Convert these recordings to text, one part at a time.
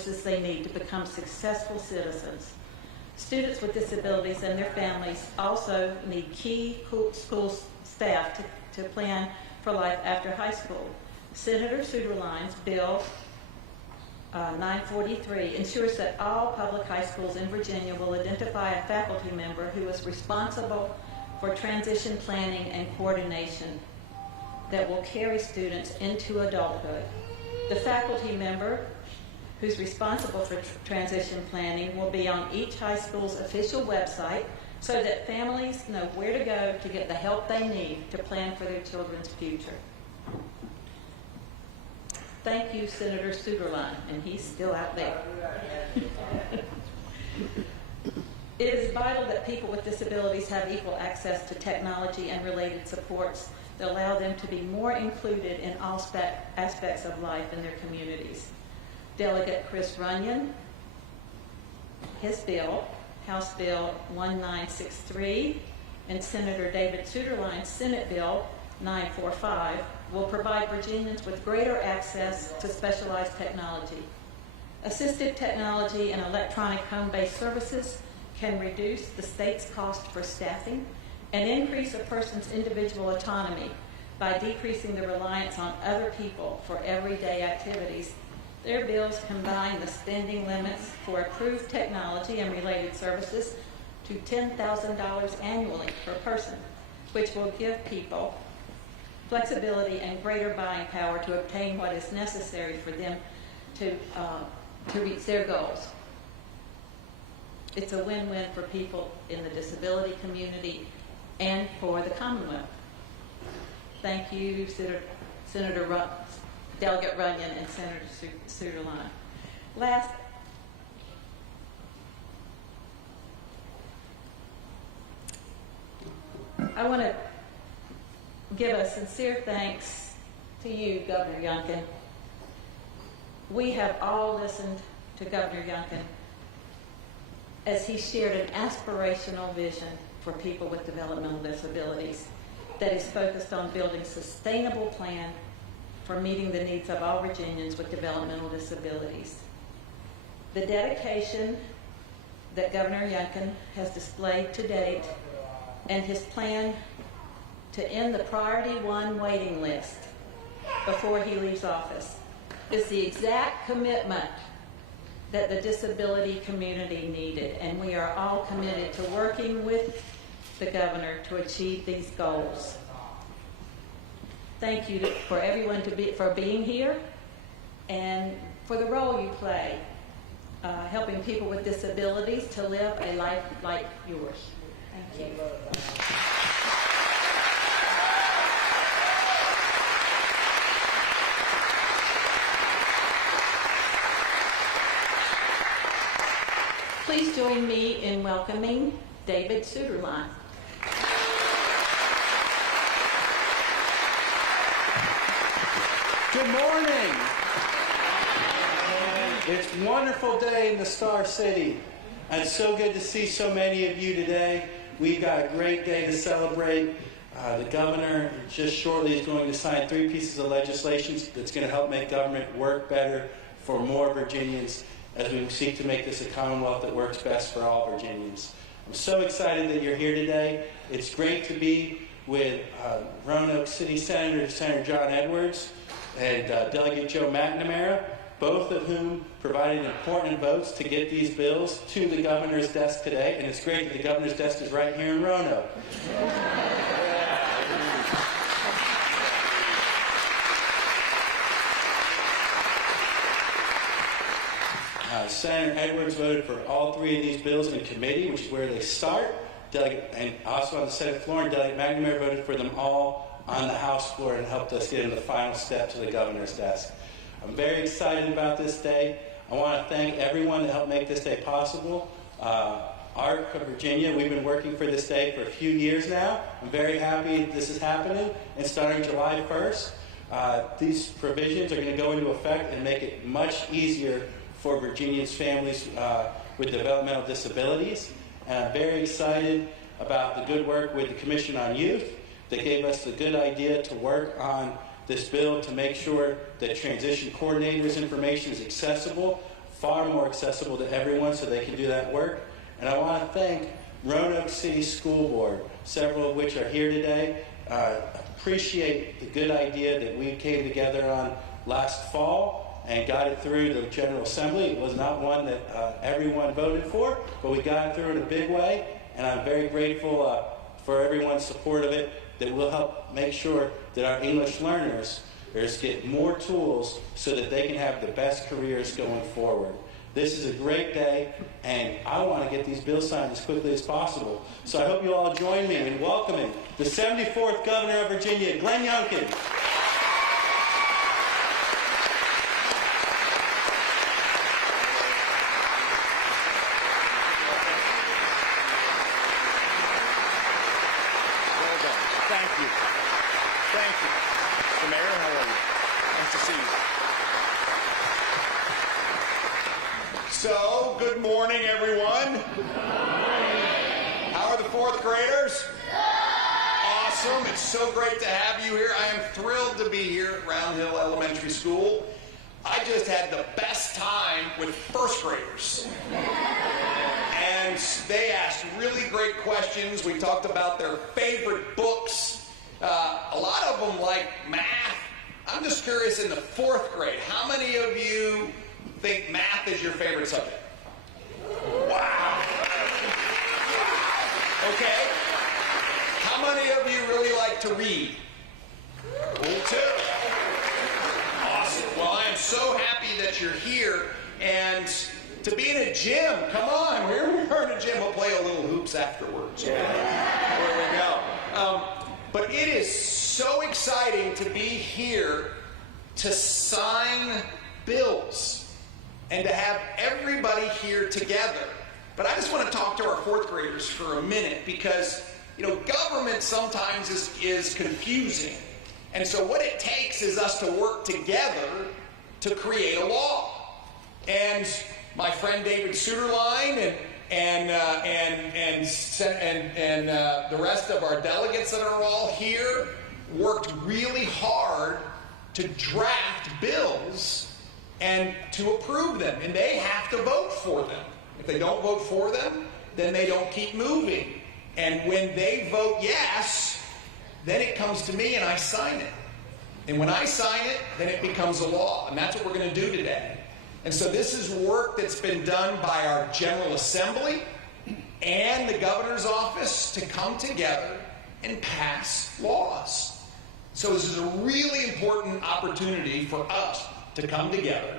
resources they need to become successful citizens. Students with disabilities and their families also need key school staff to plan for life after high school. Senator Suderline's Bill 943 ensures that all public high schools in Virginia will identify a faculty member who is responsible for transition planning and coordination that will carry students into adulthood. The faculty member who's responsible for transition planning will be on each high school's official website so that families know where to go to get the help they need to plan for their children's future. Thank you, Senator Suderline, and he's still out there. It is vital that people with disabilities have equal access to technology and related supports that allow them to be more included in all aspects of life in their communities. Delegate Chris Runyon, his bill, House Bill 1963, and Senator David Suderline's Senate Bill 945 will provide Virginians with greater access to specialized technology. Assistive technology and electronic home-based services can reduce the state's cost for staffing and increase a person's individual autonomy by decreasing the reliance on other people for everyday activities. Their bills combine the spending limits for approved technology and related services to $10,000 annually per person, which will give people flexibility and greater buying power to obtain what is necessary for them to reach their goals. It's a win-win for people in the disability community and for the Commonwealth. Thank you, Delegate Runyon and Senator Suderline. Last, I want to give a sincere thanks to you, Governor Youngkin. We have all listened to Governor Youngkin as he shared an aspirational vision for people with developmental disabilities that is focused on building a sustainable plan for meeting the needs of all Virginians with developmental disabilities. The dedication that Governor Youngkin has displayed to date and his plan to end the Priority 1 waiting list before he leaves office is the exact commitment that the disability community needed, and we are all committed to working with the governor to achieve these goals. Thank you for everyone for being here and for the role you play helping people with disabilities to live a life like yours. Thank you. Please join me in welcoming David Suderline. Good morning. It's a wonderful day in the Star City. And it's so good to see so many of you today. We've got a great day to celebrate. The governor just shortly is going to sign 3 pieces of legislation that's going to help make government work better for more Virginians as we seek to make this a Commonwealth that works best for all Virginians. I'm so excited that you're here today. It's great to be with Roanoke City Senator John Edwards and Delegate Joe McNamara, both of whom provided important votes to get these bills to the governor's desk today. And it's great that the governor's desk is right here in Roanoke. Senator Edwards voted for all 3 of these bills in committee, which is where they start. And also on the Senate floor, and Delegate McNamara voted for them all on the House floor and helped us get in the final step to the governor's desk. I'm very excited about this day. I want to thank everyone that helped make this day possible. ARC of Virginia, we've been working for this day for a few years now. I'm very happy this is happening. And starting July 1st, these provisions are going to go into effect and make it much easier for Virginians' families with developmental disabilities. And I'm very excited about the good work with the Commission on Youth that gave us the good idea to work on this bill to make sure that transition coordinators' information is accessible far more accessible to everyone so they can do that work. And I want to thank Roanoke City School Board, several of which are here today. Appreciate the good idea that we came together on last fall and got it through the General Assembly. It was not one that everyone voted for, but we got it through in a big way, and I'm very grateful for everyone's support of it that will help make sure that our English learners get more tools so that they can have the best careers going forward. This is a great day, and I want to get these bills signed as quickly as possible. So I hope you all join me in welcoming the 74th Governor of Virginia, Glenn Youngkin. Thank you. Thank you. Mr. Mayor, how are you? Nice to see you. So, good morning, everyone. How are the fourth graders? Awesome. It's so great to have you here. I am thrilled to be here at Round Hill Elementary School. I just had the best time with first graders. And they asked really great questions. We talked about their favorite books. A lot of them like math. I'm just curious, in the fourth grade, how many of you think math is your favorite subject? Wow. Okay. How many of you really like to read? Me too. Awesome. Well, I am so happy that you're here. And to be in a gym, come on, we're in a gym. We'll play a little hoops afterwards. Yeah. There we go. But it is so exciting to be here to sign bills and to have everybody here together. But I just want to talk to our fourth graders for a minute because, you know, government sometimes is confusing. And so what it takes is us to work together to create a law. And my friend David Suderline and the rest of our delegates that are all here worked really hard to draft bills and to approve them. And they have to vote for them. If they don't vote for them, then they don't keep moving. And when they vote yes, then it comes to me and I sign it. And when I sign it, then it becomes a law. And that's what we're going to do today. And so this is work that's been done by our General Assembly and the governor's office to come together and pass laws. So this is a really important opportunity for us to come together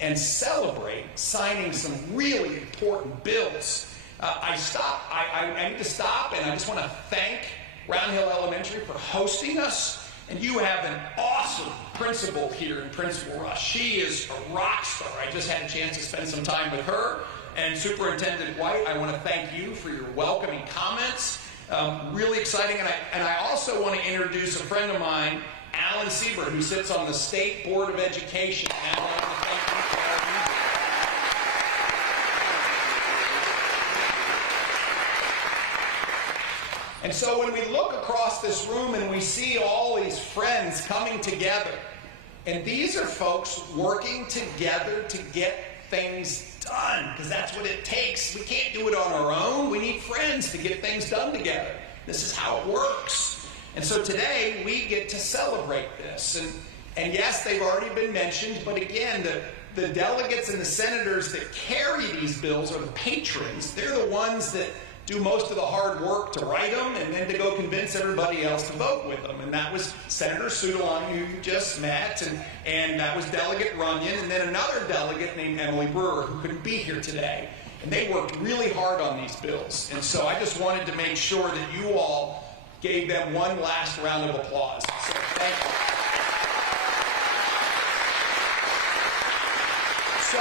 and celebrate signing some really important bills. I need to stop, and I just want to thank Round Hill Elementary for hosting us. And you have an awesome principal here in Principal Rush. She is a rock star. I just had a chance to spend some time with her. And Superintendent White, I want to thank you for your welcoming comments. Really exciting. And I also want to introduce a friend of mine, Alan Sieber, who sits on the State Board of Education. Alan, I want to thank you for all you do. And so when we look across this room and we see all these friends coming together, and these are folks working together to get things done, because that's what it takes. We can't do it on our own. We need friends to get things done together. This is how it works. And so today we get to celebrate this. And yes, they've already been mentioned, but again, the delegates and the senators that carry these bills are the patrons. They're the ones that do most of the hard work to write them and then to go convince everybody else to vote with them. And that was Senator Suderline, who you just met, and that was Delegate Runyon, and then another delegate named Emily Brewer, who couldn't be here today. And they worked really hard on these bills. And so I just wanted to make sure that you all gave them one last round of applause. So thank you. So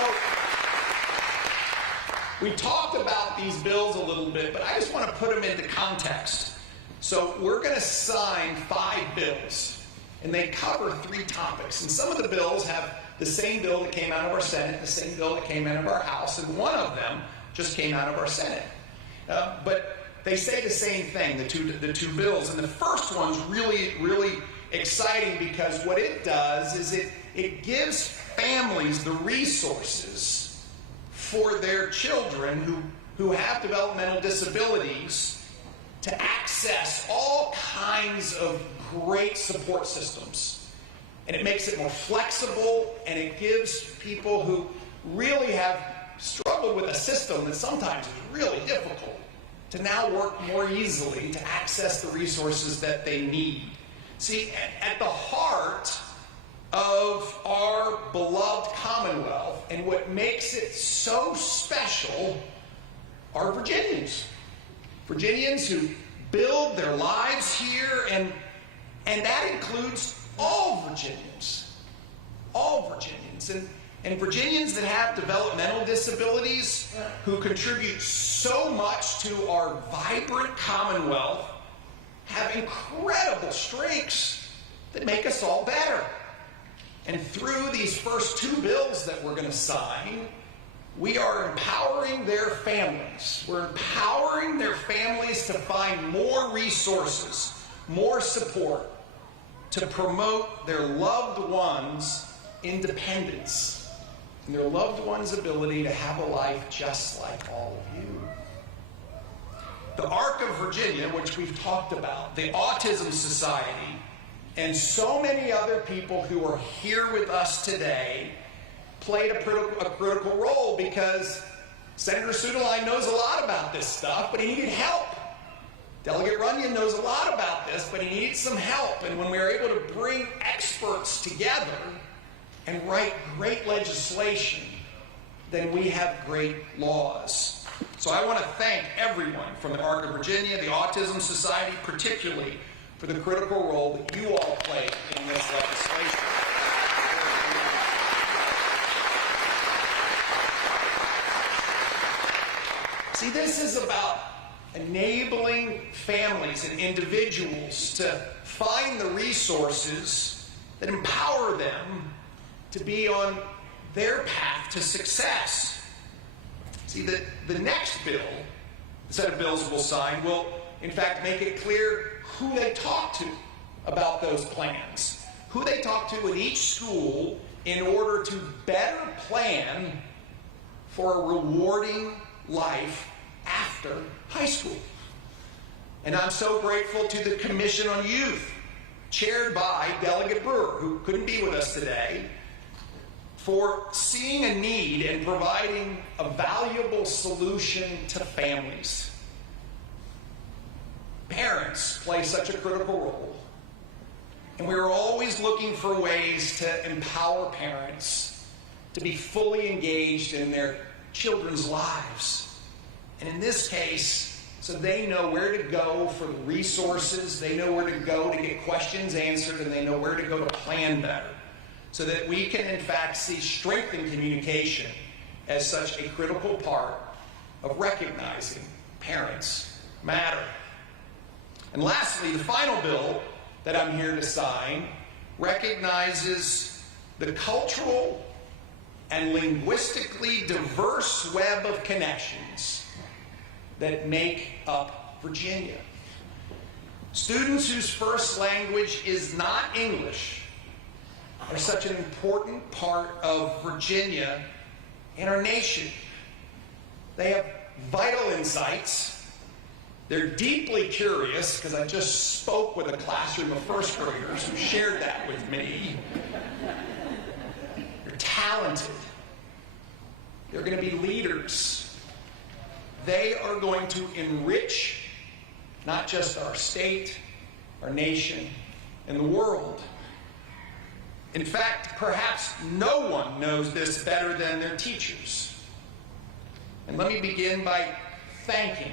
we talked about these bills a little bit, but I just want to put them into context. So we're going to sign 5 bills, and they cover 3 topics. And some of the bills have the same bill that came out of our Senate, the same bill that came out of our House, and one of them just came out of our Senate. But they say the same thing, the two bills. And the first one's really, really exciting because what it does is it gives families the resources for their children who have developmental disabilities to access all kinds of great support systems. And it makes it more flexible, and it gives people who really have struggled with a system that sometimes is really difficult to now work more easily to access the resources that they need. See, at the heart of our beloved Commonwealth, and what makes it so special, are Virginians. Virginians who build their lives here, and that includes all Virginians. All Virginians. And Virginians that have developmental disabilities who contribute so much to our vibrant Commonwealth have incredible strengths that make us all better. And through these first two bills that we're going to sign, we are empowering their families. We're empowering their families to find more resources, more support to promote their loved ones' independence and their loved ones' ability to have a life just like all of you. The Arc of Virginia, which we've talked about, the Autism Society, and so many other people who are here with us today played a critical role, because Senator Sudeline knows a lot about this stuff, but he needed help. Delegate Runyon knows a lot about this, but he needed some help. And when we were able to bring experts together and write great legislation, then we have great laws. So I want to thank everyone from the Arc of Virginia, the Autism Society particularly, for the critical role that you all played in this legislation. See, this is about enabling families and individuals to find the resources that empower them to be on their path to success. See, the next bill, the set of bills we'll sign, will in fact make it clear who they talk to about those plans, who they talk to at each school in order to better plan for a rewarding life after high school. And I'm so grateful to the Commission on Youth, chaired by Delegate Brewer, who couldn't be with us today, for seeing a need and providing a valuable solution to families. Parents play such a critical role, and we are always looking for ways to empower parents to be fully engaged in their children's lives. And in this case, so they know where to go for the resources, they know where to go to get questions answered, and they know where to go to plan better, so that we can in fact see strength in communication as such a critical part of recognizing parents matter. And lastly, the final bill that I'm here to sign recognizes the cultural and linguistically diverse web of connections that make up Virginia. Students whose first language is not English are such an important part of Virginia and our nation. They have vital insights. They're deeply curious, because I just spoke with a classroom of first graders who shared that with me. They're talented. They're going to be leaders. They are going to enrich not just our state, our nation, and the world. In fact, perhaps no one knows this better than their teachers. And let me begin by thanking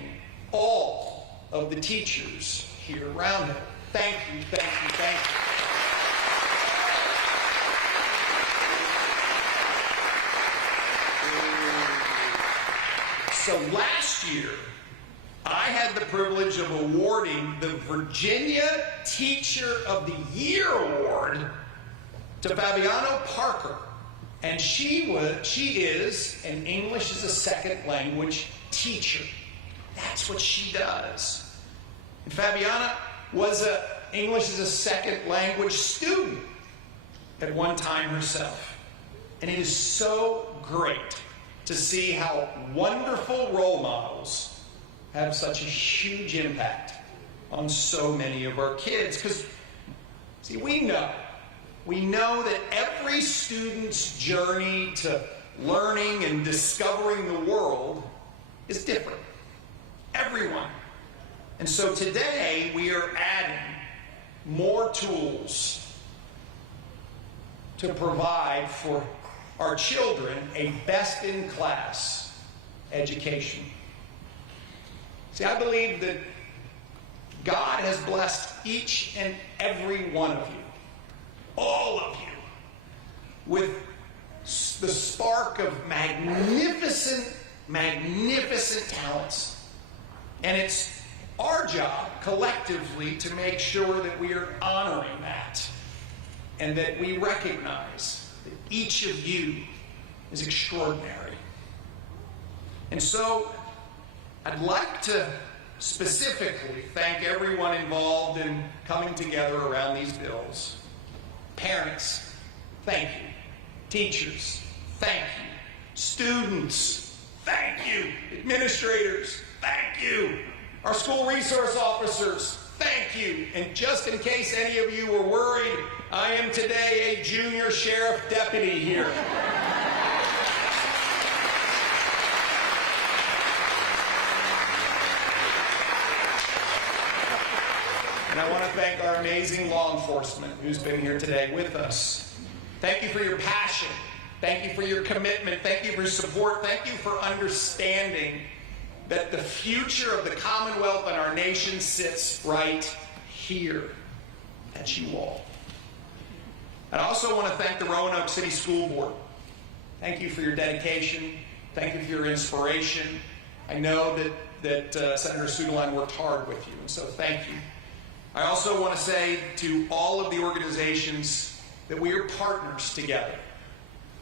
all of the teachers here around here. Thank you, thank you, thank you. So last year, I had the privilege of awarding the Virginia Teacher of the Year Award to Fabiano Parker. And she is an English as a second language teacher. That's what she does. And Fabiana was an English as a second language student at one time herself. And it is so great to see how wonderful role models have such a huge impact on so many of our kids. Because, see, we know that every student's journey to learning and discovering the world is different. Everyone. And so today we are adding more tools to provide for our children a best-in-class education. See, I believe that God has blessed each and every one of you, all of you, with the spark of magnificent talents. And it's our job collectively to make sure that we are honoring that and that we recognize that each of you is extraordinary. And so I'd like to specifically thank everyone involved in coming together around these bills. Parents, thank you. Teachers, thank you. Students, thank you. Administrators, thank you. Our school resource officers, thank you. And just in case any of you were worried, I am today a junior sheriff deputy here. And I want to thank our amazing law enforcement who's been here today with us. Thank you for your passion. Thank you for your commitment. Thank you for your support. Thank you for understanding that the future of the Commonwealth and our nation sits right here. That's you all. I also want to thank the Roanoke City School Board. Thank you for your dedication. Thank you for your inspiration. I know that Senator Sudeline worked hard with you, and so thank you. I also want to say to all of the organizations that we are partners together.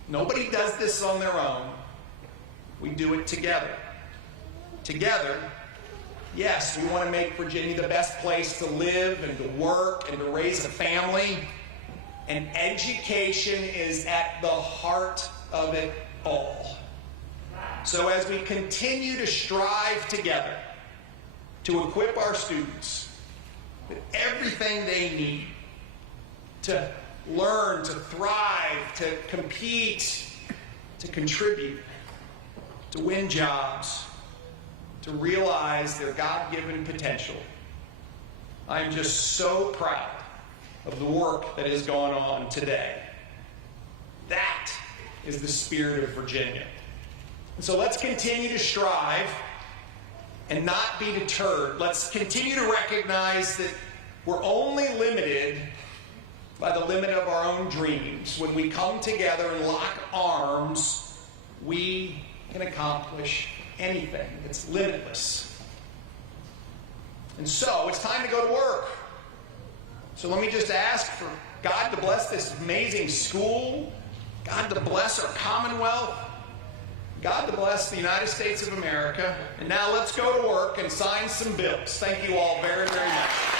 Nobody does this on their own. We do it together. Together, yes, we want to make Virginia the best place to live and to work and to raise a family. And education is at the heart of it all. So as we continue to strive together to equip our students with everything they need to learn, to thrive, to compete, to contribute, to win jobs, to realize their God-given potential, I'm just so proud of the work that has gone on today. That is the spirit of Virginia. And so let's continue to strive and not be deterred. Let's continue to recognize that we're only limited by the limit of our own dreams. When we come together and lock arms, we can accomplish anything. It's limitless. And so it's time to go to work. So let me just ask for God to bless this amazing school, God to bless our Commonwealth, God to bless the United States of America. And now let's go to work and sign some bills. Thank you all very, very much.